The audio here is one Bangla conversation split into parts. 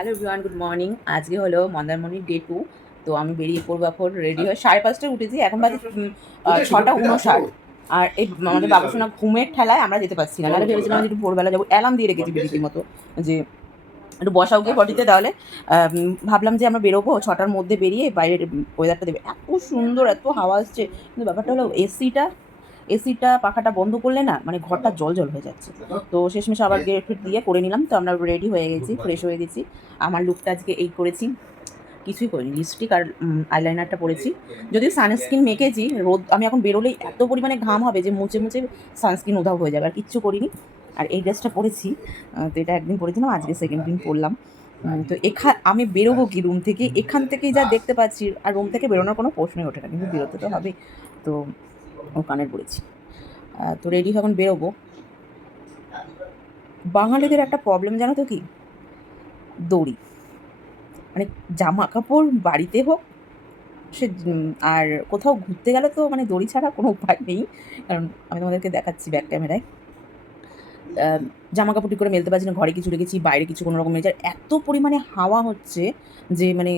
Hello everyone, good morning. আজকে হলো মন্দারমণির ডে 2। তো আমি বেরিয়ে পড়বো, এখন রেডি হয়ে 5:30টায় উঠেছি, এখন বাজে 6:59। আর এই আমাদের বাবুসোনা ঘুমের ঠেলায় আমরা যেতে পারছি না, নাহলে ভেবেছিলাম যে একটু ভোরবেলা যাবো, অ্যালার্ম দিয়ে রেখেছি বিলিতির মতো যে একটু বসাও গিয়ে পটিতে। তাহলে ভাবলাম যে আমরা বেরোবো 6টার মধ্যে, বেরিয়ে বাইরের ওয়েদারটা দেবে। এত সুন্দর, এত হাওয়া আসছে, কিন্তু ব্যাপারটা হলো এসিটা পাখাটা বন্ধ করলে না, মানে ঘরটা জল জল হয়ে যাচ্ছে। তো শেষমেশ আবার গেট ফিট দিয়ে করে নিলাম। তো আমরা রেডি হয়ে গেছি, ফ্রেশ হয়ে গেছি। আমার লুকটা আজকে এই করেছি, কিছুই করিনি, লিপস্টিক আর আইলাইনারটা পরেছি। যদিও সানস্ক্রিন মেখেছি, রোদ আমি এখন বেরোলেই এত পরিমাণে ঘাম হবে যে মুছে মুছে সানস্ক্রিন উধাও হয়ে যাবে, আর কিচ্ছু করিনি। আর এই ড্রেসটা পরেছি, তো এটা একদিন পরেছিলাম, আজকে সেকেন্ড দিন পরলাম। তো আমি বেরোবো কি রুম থেকে, এখান থেকেই যা দেখতে পাচ্ছি, আর রুম থেকে বেরোনোর কোনো প্রশ্নই ওঠে না, কিন্তু বেরোতে তো হবে। তো ও কানের পড়েছি, তো রেডি এখন বেরোবো। বাঙালিদের একটা প্রবলেম জানো তো কি, দড়ি। মানে জামা কাপড় বাড়িতে হোক সে, আর কোথাও ঘুরতে গেলে তো মানে দড়ি ছাড়া কোনো উপায় নেই। কারণ আমি তোমাদেরকে দেখাচ্ছি ব্যাক ক্যামেরায়, জামা কাপড় ঠিক করে মেলতে পারছি না, ঘরে কিছু রেখেছি, বাইরে কিছু কোনো রকম মেলছে, এত পরিমাণে হাওয়া হচ্ছে যে মানে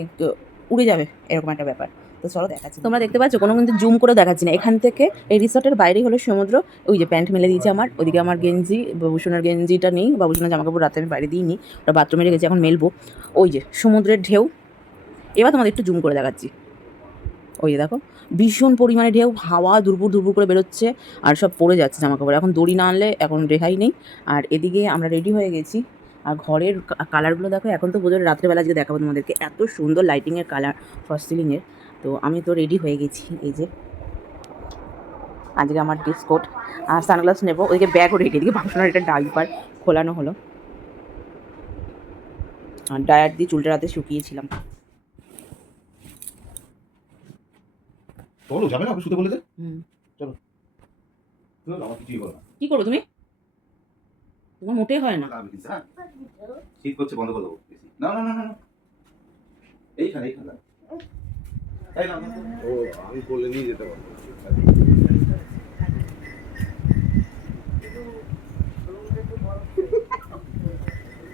উড়ে যাবে এরকম একটা ব্যাপার। তো চলো দেখাচ্ছি, তোমরা দেখতে পাচ্ছ, কোনো কিন্তু জুম করে দেখাচ্ছি না। এখান থেকে এই রিসর্টের বাইরেই হলো সমুদ্র। ওই যে প্যান্ট মেলে দিয়েছে আমার, ওইদিকে আমার গেঞ্জি, বাবুসোনার গেঞ্জিটা নেই, বাবুসোনার জামা কাপড় রাতে আমি বাইরে দিইনি, ওটা বাথরুমে রেখেছি, এখন মেলবো। ওই যে সমুদ্রের ঢেউ, এবার তোমাদের একটু জুম করে দেখাচ্ছি। ওই যে দেখো, ভীষণ পরিমাণে ঢেউ, হাওয়া দুরপুর দুরপুর করে বেরোচ্ছে, আর সব পড়ে যাচ্ছে জামা কাপড়। এখন দড়ি না আনলে এখন রেহাই নেই। আর এদিকে আমরা রেডি হয়ে গেছি, আর ঘরের কালারগুলো দেখো, এখন তো বোঝো রাত্রেবেলা আজকে দেখাবো তোমাদেরকে, এত সুন্দর লাইটিংয়ের কালার ফলস সিলিংয়ের। তো আমি তো রেডি হয়ে গেছি, এই যে আজকে আমার ড্রেস কোড, আর সানগ্লাস নেবো। ওইদিকে ব্যাগও রেডি, এদিকে বাবুসোনার এটা ডাইপার খোলানো হলো, আর ডায়ার দিয়ে চুলটা রাতে শুকিয়েছিলাম। চলো যাবে না, শুতে বলেছে। চলো কি করবো তুমি, তোমার মোটেই হয় না। শীত করছে, বন্ধ করে দেবো। না না না না, এইখানে এইখানে তাই না, ও আমি বলে নিয়ে যেতে পারবো।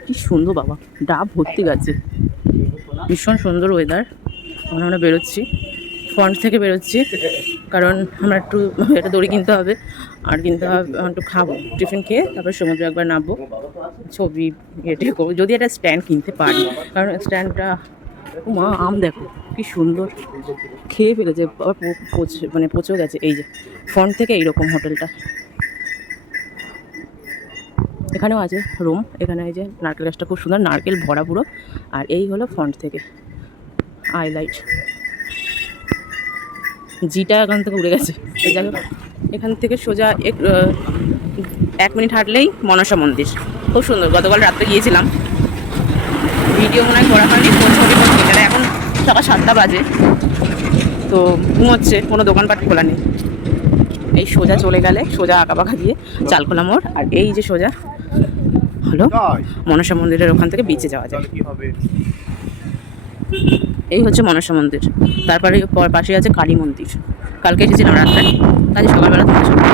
কি সুন্দর বাবা, ডাব ভর্তি গাছে, ভীষণ সুন্দর ওয়েদার। আমরা বেরোচ্ছি, ফ্রন্ট থেকে বেরোচ্ছি, কারণ আমরা একটা দড়ি কিনতে হবে, আর কিনতে হবে একটু খাবো, টিফিন খেয়ে তারপর সমুদ্রে একবার নামবো, ছবি এটে করবো, যদি একটা স্ট্যান্ড কিনতে পারি। কারণ স্ট্যান্ডটা, মা আম দেখো কি সুন্দর, খেয়ে ফেলেছে আবার, মানে পচেও গেছে। এই যে ফ্রন্ট থেকে এইরকম হোটেলটা, এখানেও আছে রুম। এখানে এই যে নারকেল গাছটা খুব সুন্দর, নারকেল ভরা পুরো। আর এই হলো ফ্রন্ট থেকে হাইলাইট, জিটা এখান থেকে উড়ে গেছে। যাই হোক, এখান থেকে সোজা 1 মিনিট হাঁটলেই মনসা মন্দির, খুব সুন্দর। গতকাল রাত্রে গিয়েছিলাম, ভিডিও মনে হয় করা হয়নি, ছবি করছি। এটা এখন সকাল 7টা বাজে, তো ঘুমোচ্ছে, কোনো দোকানপাট খোলা নেই। এই সোজা চলে গেলে, সোজা আঁকাবাঁকা দিয়ে চালখোলা মোড়, আর এই যে সোজা হলো মনসা মন্দিরের ওখান থেকে বিচে যাওয়া যায়। এই হচ্ছে মনসা মন্দির, তারপরে পাশে আছে কালী মন্দির। কালকে এসেছিলাম রাত্রে, কাজে সকালবেলা তোমার সাথে।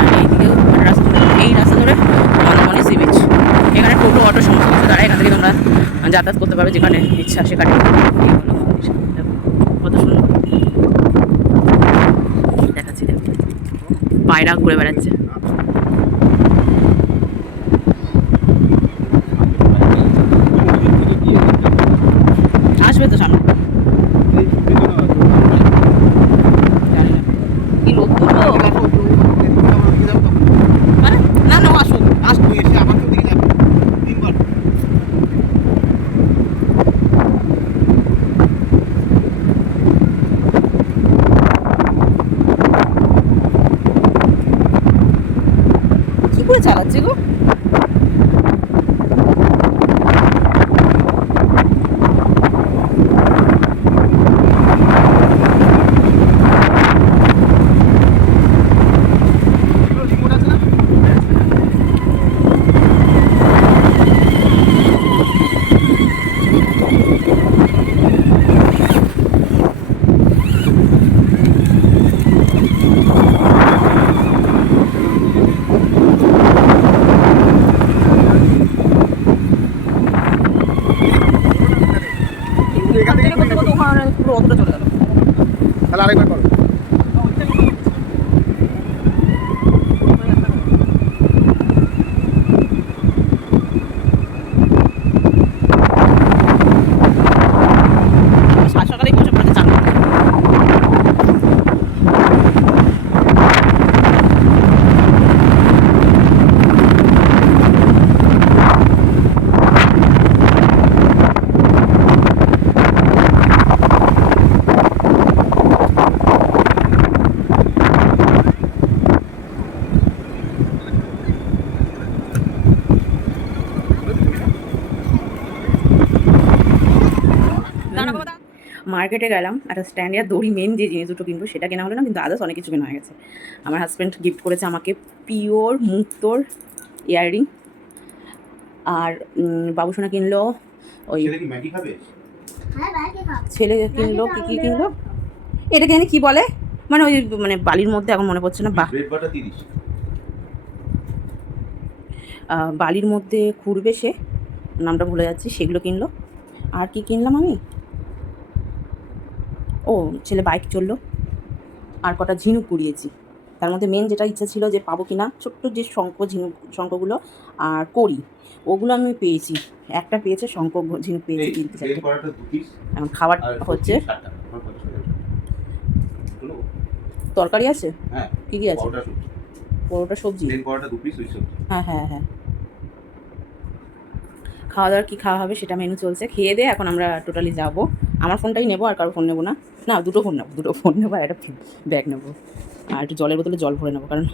আর এইদিকেও এই রাস্তা ধরে মন্দারমণি সি বিচ, এখানে টোটো অটো সমস্ত কিছু দাঁড়ায়, এখান থেকে তোমরা যাতায়াত করতে পারবে যেখানে ইচ্ছা সেখানে। কত সুন্দর দেখাচ্ছি, দেখো পায়রা ঘুরে বেড়াচ্ছে। আসবে তো সামনে, কি লোক করবো না না, আসুক আসুক। এসে আমাকে দিকে যাবে তিনবার। কি করে চালাচ্ছে গো, মানে পুরো অতটা চলে গেল। তাহলে আরেকবার করো। সাত সকালেই বসে পড়েছে চান করতে। মার্কেটে গেলাম, একটা স্ট্যান্ড আর দড়ি, মেন যে জিনিস দুটো কিনবো সেটা কেনা হলো না, কিন্তু আদার্স অনেক কিছু কেনা হয়ে গেছে। আমার হাজব্যান্ড গিফট করেছে আমাকে পিওর মুক্তোর ইয়াররিং, আর বাবুসোনা কিনলো ওই, ছেলে কি ম্যাগি খাবে? ছেলে কিনলো কি কিনলো, এটাকে জানি কি বলে, মানে ওই মানে বালির মধ্যে এখন মনে পড়ছে না, ব্রেড বাটার 30। বালির মধ্যে ঘুরবে সে, নামটা ভুলে যাচ্ছি, সেগুলো কিনলো। আর কি কিনলাম আমি, ও ছেলে বাইক চললো, আর কটা ঝিনুক কুড়িয়েছি। তার মধ্যে মেন যেটা ইচ্ছা ছিল যে পাবো কি না, ছোট্ট যে ঝিনুক শঙ্খগুলো আর কড়ি, ওগুলো আমি পেয়েছি, একটা পেয়েছে শঙ্খ ঝিনুক পেয়েছি, কিনতে চাই। এখন খাবার হচ্ছে, তরকারি আছে, হ্যাঁ কী কী আছে, পরোটা সবজি, হ্যাঁ হ্যাঁ হ্যাঁ। খাওয়া দাওয়ার কী খাওয়া হবে সেটা মেনু চলছে, খেয়ে দিয়ে এখন আমরা টোটালি যাব। আমার ফোনটাই নেবো, আর কারো ফোন নেবো না, না দুটো ফোন নেবো আর একটা ব্যাগ নেবো, আর একটু জলের বোতলে জল ভরে নেবো, কারণ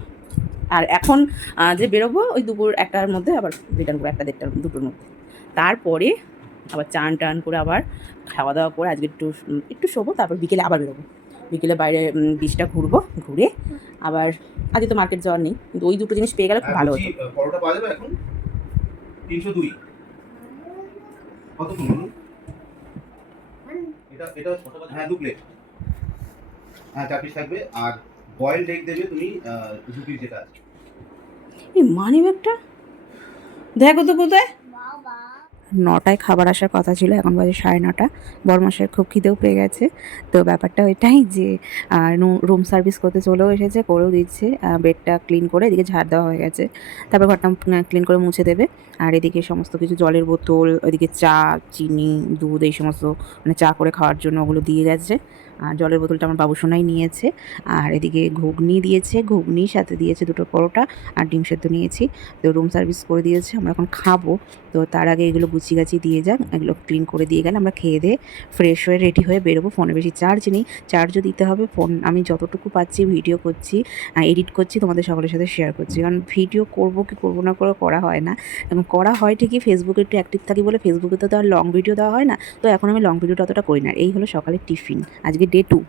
আর এখন যে বেরোবো ওই দুপুর 1টার মধ্যে, আবার রিটার্ন করবো 1টা 1:30 দুটোর মধ্যে। তারপরে আবার চান টান করে আবার খাওয়া দাওয়া করে আজকে একটু শোবো, তারপর বিকেলে আবার বেরোবো, বিকেলে বাইরে বিচটা ঘুরবো, ঘুরে আবার, আজকে তো মার্কেট যাওয়ার নেই, কিন্তু ওই দুটো জিনিস পেয়ে গেলে খুব ভালো হতো। পরোটা পাওয়া যাবে এখন 302। কত কিলো? এটা হ্যাঁ 2 প্লেট, হ্যাঁ 4 পিস থাকবে, আর বয়েলড এগ দেবে তুমি 2 পিস যেটা আছে। এই মানি ব্যাগটা দেখো তো কোথায়। 9টায় খাবার আসার কথা ছিল, এখন বাজে 9:30। বরমাসের খুব খিদেও পেয়ে গেছে, তো ব্যাপারটা ওইটাই যে রুম সার্ভিস করতে চলেও এসেছে, করেও দিচ্ছে, বেডটা ক্লিন করে এদিকে ঝাড় দেওয়া হয়ে গেছে, তারপর ঘরটা ক্লিন করে মুছে দেবে। আর এদিকে সমস্ত কিছু জলের বোতল, ওইদিকে চা, চিনি, দুধ, এই সমস্ত মানে চা করে খাওয়ার জন্য ওগুলো দিয়ে গেছে। আর জলের বোতলটা আমার বাবুসোনাই নিয়েছে। আর এদিকে ঘুগনি দিয়েছে, ঘুগনির সাথে দিয়েছে 2টো পরোটা আর ডিম সেদ্ধ নিয়েছি। তো রুম সার্ভিস করে দিয়েছে, আমরা এখন খাবো। তো তার আগে এগুলো গুছিয়ে গাছিয়ে দিয়ে যাক, এগুলো ক্লিন করে দিয়ে গেলে আমরা খেয়ে দিয়ে ফ্রেশ হয়ে রেডি হয়ে বেরোবো। ফোনে বেশি চার্জ নেই, চার্জও দিতে হবে। ফোন আমি যতটুকু পাচ্ছি ভিডিও করছি, এডিট করছি, তোমাদের সকলের সাথে শেয়ার করছি, কারণ ভিডিও করবো কি করবো না করে করা হয় না। এবং করা হয় ঠিকই, ফেসবুকে একটু অ্যাক্টিভ থাকি বলে ফেসবুকে তো আর লং ভিডিও দেওয়া হয় না, তো এখন আমি লং ভিডিওটা অতটা করি না। এই হলো সকালের টিফিন, আজকে ডে 2।